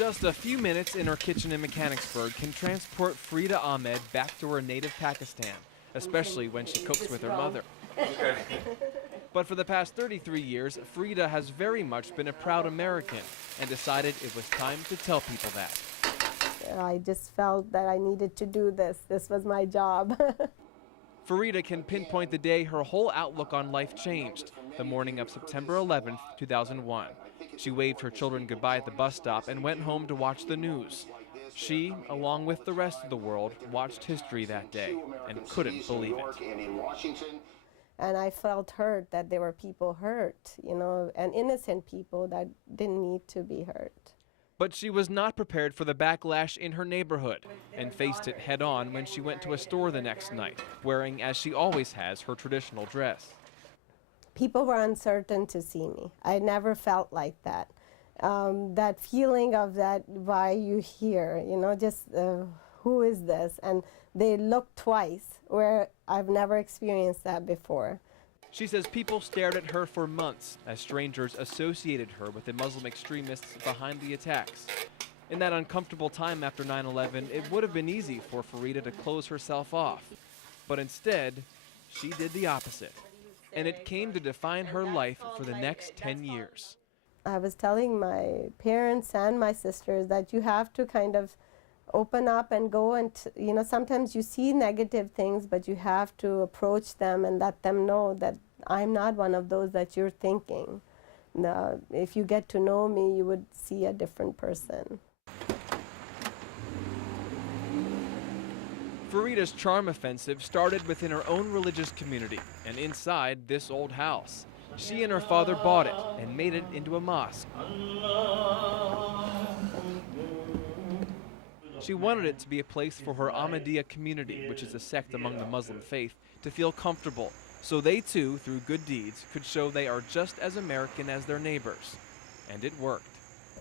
Just a few minutes in her kitchen in Mechanicsburg can transport Farida Ahmed back to her native Pakistan, especially when she cooks with her mother. But for the past 33 years, Farida has very much been a proud American and decided it was time to tell people that. I just felt that I needed to do this. This was my job. Farida can pinpoint the day her whole outlook on life changed, the morning of September 11th, 2001. She waved her children goodbye at the bus stop and went home to watch the news. She, along with the rest of the world, watched history that day and couldn't believe it. And I felt hurt that there were people hurt, and innocent people that didn't need to be hurt. But she was not prepared for the backlash in her neighborhood and faced it head on when she went to a store the next night, wearing, as she always has, her traditional dress. People were uncertain to see me. I never felt like that. That feeling of that, why are you here? Who is this? And they looked twice, where I've never experienced that before. She says people stared at her for months as strangers associated her with the Muslim extremists behind the attacks. In that uncomfortable time after 9/11, it would have been easy for Farida to close herself off. But instead, she did the opposite. And it came to define her life for the next 10 years. I was telling my parents and my sisters that you have to kind of open up and go and, sometimes you see negative things, but you have to approach them and let them know that I'm not one of those that you're thinking. If you get to know me, you would see a different person. Farida's charm offensive started within her own religious community and inside this old house. She and her father bought it and made it into a mosque. She wanted it to be a place for her Ahmadiyya community, which is a sect among the Muslim faith, to feel comfortable, so they too, through good deeds, could show they are just as American as their neighbors. And it worked.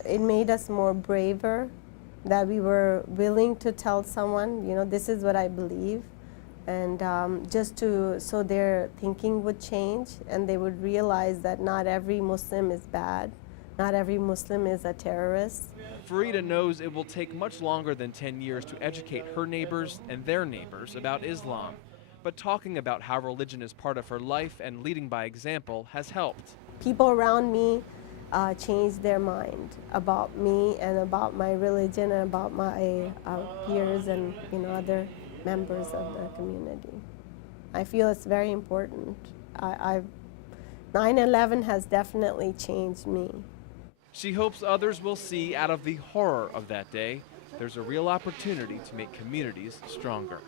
It made us more braver, that we were willing to tell someone, this is what I believe, and so their thinking would change and they would realize that not every Muslim is bad, not every Muslim is a terrorist. Farida knows it will take much longer than 10 years to educate her neighbors and their neighbors about Islam, but talking about how religion is part of her life and leading by example has helped. People around me changed their mind about me and about my religion and about my peers and other members of the community. I feel it's very important. 9/11 has definitely changed me. She hopes others will see out of the horror of that day, there's a real opportunity to make communities stronger.